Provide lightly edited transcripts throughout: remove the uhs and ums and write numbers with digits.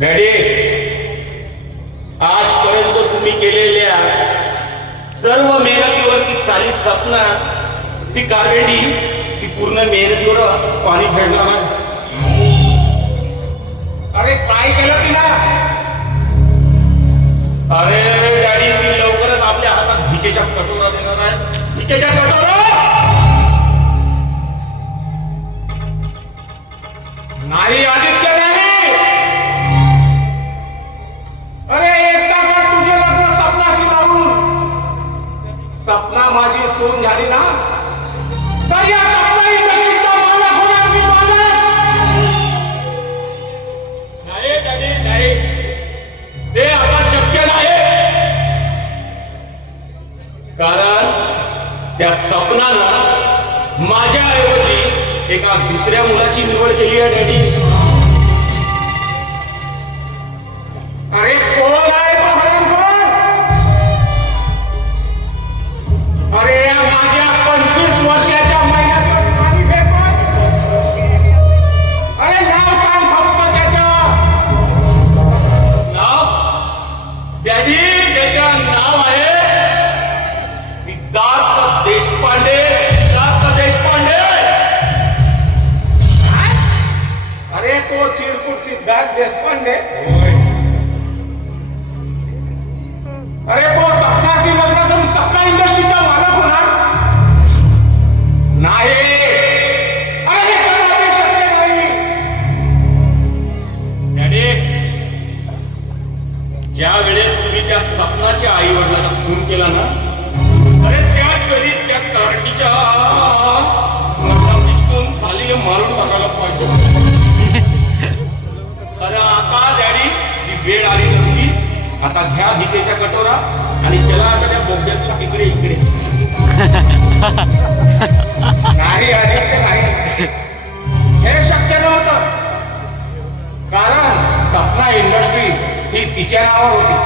Daddy, आजपर्यंत तुम्ही केलेल्या सर्व मेहनतीवरती सारी सपना ती कारवेडी ती पूर्ण मेहनतीवर पाणी फेडणार आहे. अरे काय केलं तिला? अरे डॅडी, ती लवकरच आपल्या हातात भिकेच्या कटोरा देणार आहे. भिकेच्या कटोरा नाही आदित्य, नाही. अरे एकदा का तुझे लग्न सपनाशी लावून सपना माझी सून झाली ना, तर या सपना इंडस्ट्रीचा मालक होणार मी, मालक. नाही डॅडी, नाही, ते आता शक्य नाही. कारण त्या सपनानं माझ्याऐवजी एका दुसऱ्या मुलाची निवड केली आहे डॅडी. अरे कोण आहे तो हरिहर? अरे या माझ्या 25 वर्षाच्या महिन्यात पाणी फेकत. अरे नाव सांग फक्त त्याचं नाव. डॅडी, त्याचं नाव आहे सिद्धार्थ देशपांडे. सिद्धार्थ देशपांडे. अरे तो चिरकुट सिद्धार्थ देशपांडे. अरे तो सपनाशी लग्न करून सपना इंडस्ट्रीचा मालक होणार नाही. अरे हे कदापि शक्य नाही. डॅडी, ज्या वेळेस तुम्ही त्या सपनाच्या आई वडिलांना फोन केला ना, अरे त्याच वेळी त्या कार्टीच्या निष्ठून साली मारून टाकायला पाहिजे. अरे आता डॅडी, ती वेळ आली नसती. आता घ्या भिकेच्या कटोरा आणि चला आता त्या बोगद्याच्या इकडे इकडे. नाही आदित्य, नाही, हे शक्य नव्हतं. कारण सपना इंडस्ट्री ही तिच्या नावावर होती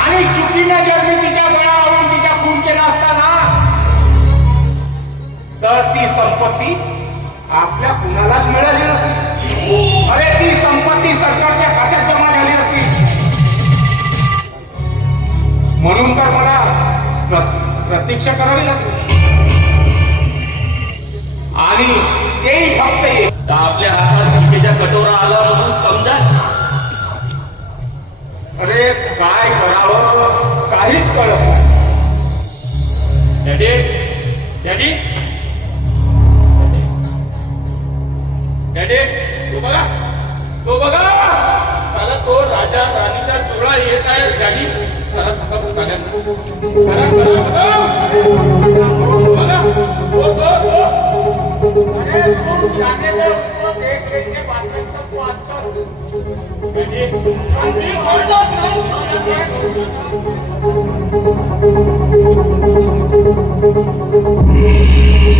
आणि चुकीने जर मी तिच्या बळावरून तिच्या खून केला असताना, तर ती संपत्ती आपल्या कुणालाच मिळाली नसती. अरे ती संपत्ती सरकारच्या खात्यात जमा झाली असती. म्हणून तर मला प्रतीक्षा करावी लागली. आणि तेही फक्त आपल्या हातात भिकेच्या कटोरा आला म्हणून समजा. अरे काय करावं काहीच कळत नाही. डॅडी, डॅडी, डॅडी, तो बघा, तो बघा, साला तो राजा राणीचा चोळा येत आहे. Daddy, Thank you.